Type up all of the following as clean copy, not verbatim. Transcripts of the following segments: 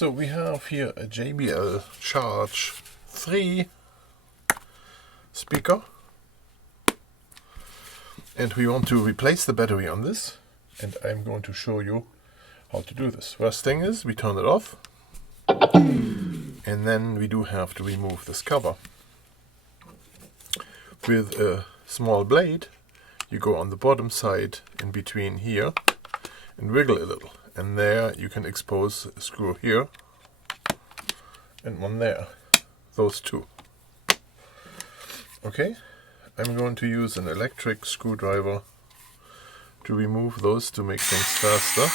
So we have here a JBL Charge 3 speaker, and we want to replace the battery on this, and I'm going to show you how to do this. First thing is we turn it off, and then we do have to remove this cover. With a small blade you go on the bottom side in between here and wiggle a little, and there you can expose a screw here and one there, those two. Okay, I'm going to use an electric screwdriver to remove those to make things faster.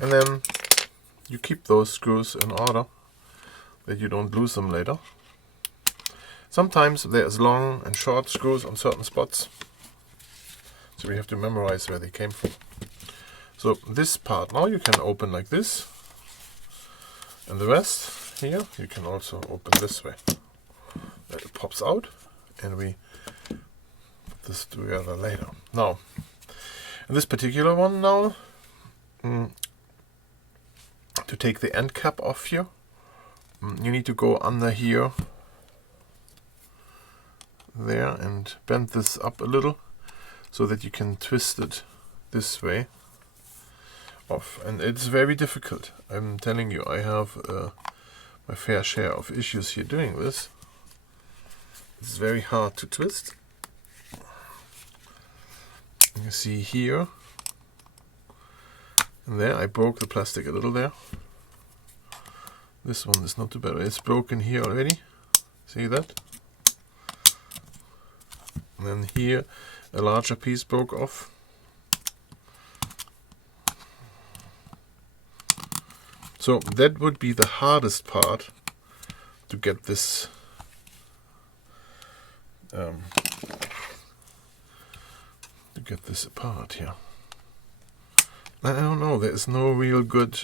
And then you keep those screws in order that you don't lose them later. Sometimes there's long and short screws on certain spots, so we have to memorize where they came from. So this part now you can open like this, and the rest here you can also open this way. That it pops out, and we put this together later. Now, in this particular one now, to take the end cap off here, you need to go under here, there, and bend this up a little so that you can twist it this way off. And it's very difficult. I'm telling you, I have my fair share of issues here doing this. It's very hard to twist. You see here and there, I broke the plastic a little there. This one is not too bad. It's broken here already. See that? And then here a larger piece broke off. So that would be the hardest part, to get this apart here. I don't know, there is no real good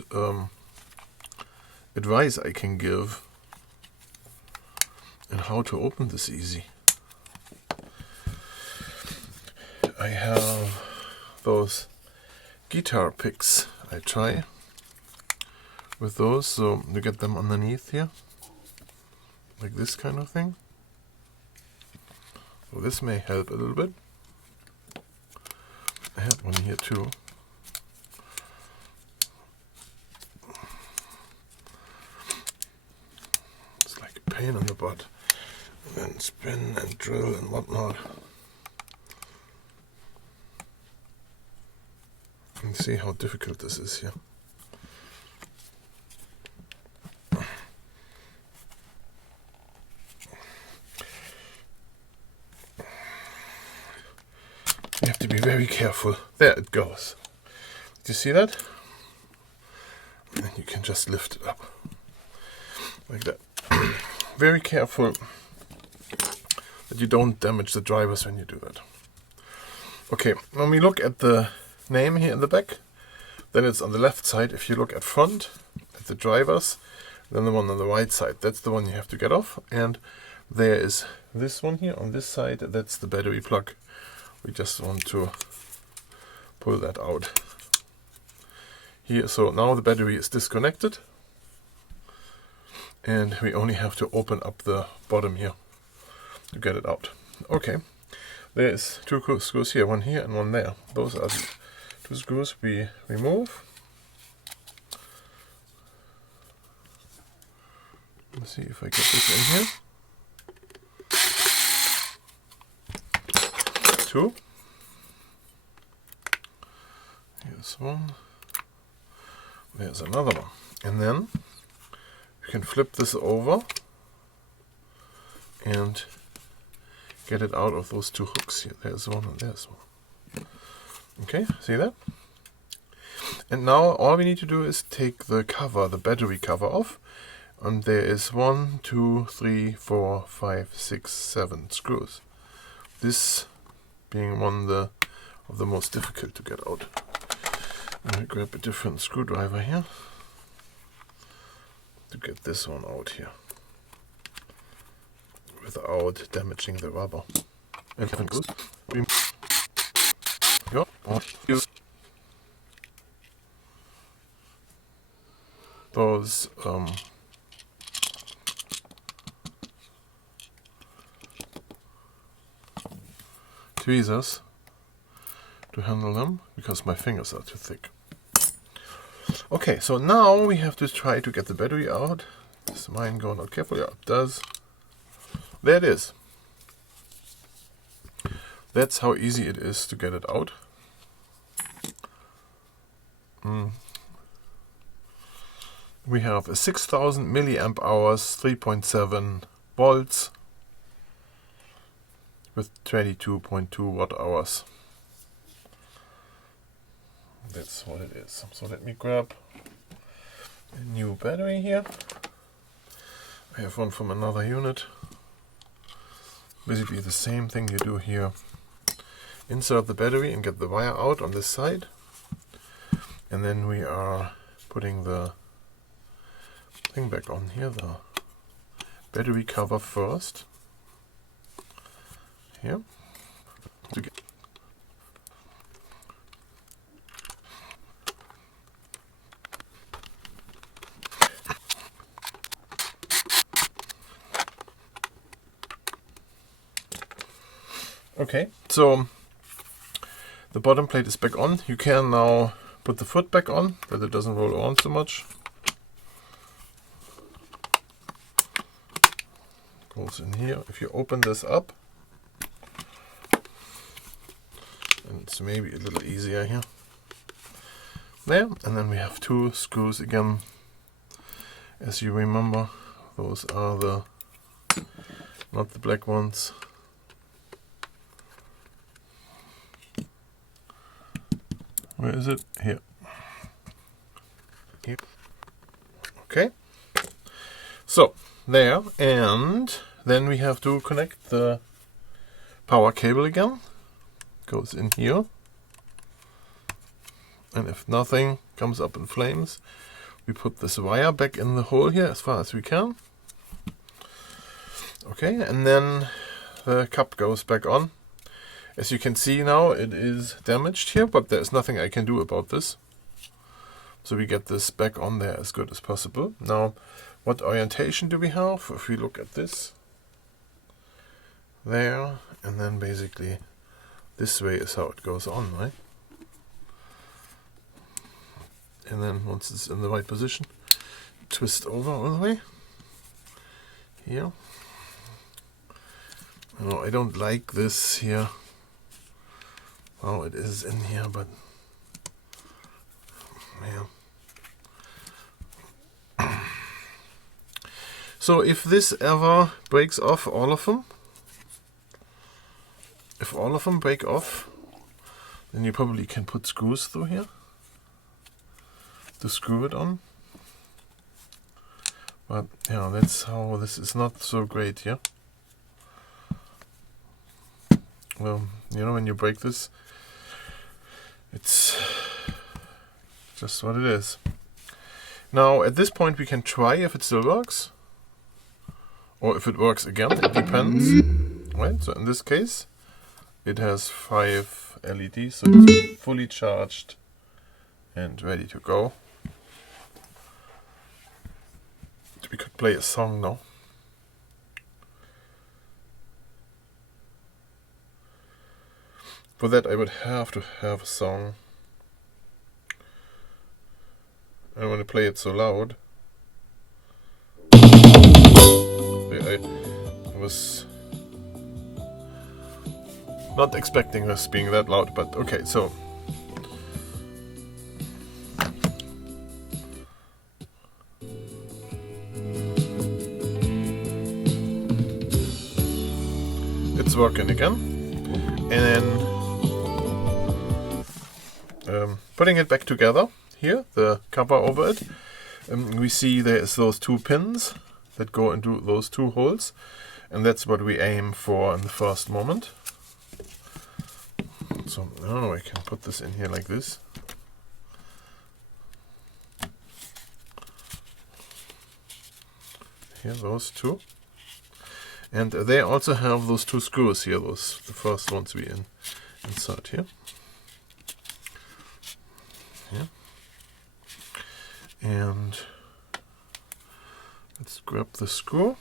advice I can give on how to open this easy. I have those guitar picks. I try with those, so you get them underneath here, like this kind of thing. So this may help a little bit. I have one here too. It's like a pain in the butt. And then spin and drill and whatnot. And see how difficult this is here. You have to be very careful. There it goes. Do you see that? And then you can just lift it up like that. Very careful that you don't damage the drivers when you do that. Okay, when we look at the name here in the back, then it's on the left side. If you look at front, at the drivers, then the one on the right side, that's the one you have to get off. And there is this one here on this side, that's the battery plug. We just want to pull that out here. So now the battery is disconnected, and we only have to open up the bottom here to get it out. Okay, there is two screws here, one here and one there. Those are the two screws we remove. Let's see if I get this in here. Two. Here's one. There's another one. And then you can flip this over and get it out of those two hooks here. There's one and there's one. Okay, see that? And now all we need to do is take the cover, the battery cover off. And there is 1, 2, 3, 4, 5, 6, 7 screws. This being one of the most difficult to get out. I'm going to grab a different screwdriver here to get this one out here without damaging the rubber. And those tweezers to handle them, because my fingers are too thick. Okay, so now we have to try to get the battery out. Is mine going out carefully? Yeah, it does. There it is. That's how easy it is to get it out. We have a 6000 milliamp hours, 3.7 volts with 22.2 watt hours. That's what it is. So let me grab a new battery here. I have one from another unit. Basically the same thing you do here. Insert the battery and get the wire out on this side. And then we are putting the thing back on here, the battery cover first. Here. Okay, so the bottom plate is back on. You can now put the foot back on, that it doesn't roll around so much. Goes in here. If you open this up, and it's maybe a little easier here. There, and then we have two screws again. As you remember, those are the, not the black ones. Where is it? Here. Here. Okay. So, there, and then we have to connect the power cable again. Goes in here. And if nothing comes up in flames, we put this wire back in the hole here as far as we can. Okay, and then the cup goes back on. As you can see now, it is damaged here, but there's nothing I can do about this. So we get this back on there as good as possible. Now, what orientation do we have? If we look at this, there, and then basically this way is how it goes on, right? And then once it's in the right position, twist over all the way. Here. No, I don't like this here. Oh, it is in here, but man. So if this ever breaks off, all of them, if all of them break off, then you probably can put screws through here to screw it on. But yeah, that's how this is not so great here. Well, you know, when you break this, it's just what it is. Now, at this point, we can try if it still works. Or if it works again, it depends. Right, so in this case, it has 5 LEDs, so it's fully charged and ready to go. We could play a song now. For that I would have to have a song. I don't want to play it so loud. I was not expecting this being that loud, but okay, so it's working again. And then putting it back together here, the cover over it, we see there is those 2 pins that go into those 2 holes, and that's what we aim for in the first moment. So I don't know, I can put this in here like this. Here, those 2. And they also have those 2 screws here, those the first ones we insert here. Yeah. And Let's grab the screw.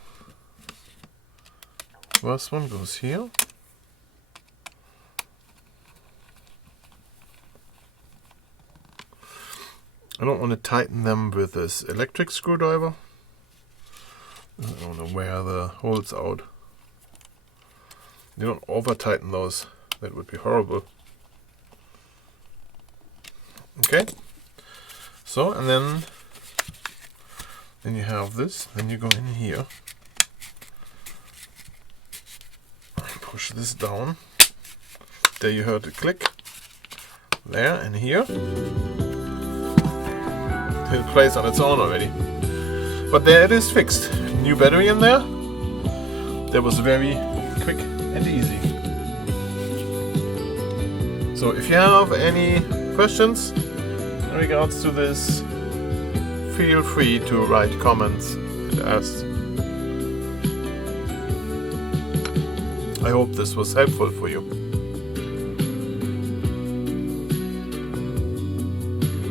First one goes here. I don't want to tighten them with this electric screwdriver. I don't want to wear the holes out. You don't over tighten those. That would be horrible. Okay. So, and then you have this. Then you go in here. Push this down. There you heard it click. There and here. It plays on its own already. But there it is fixed. New battery in there. That was very quick and easy. So if you have any questions in regards to this, feel free to write comments and ask. I hope this was helpful for you.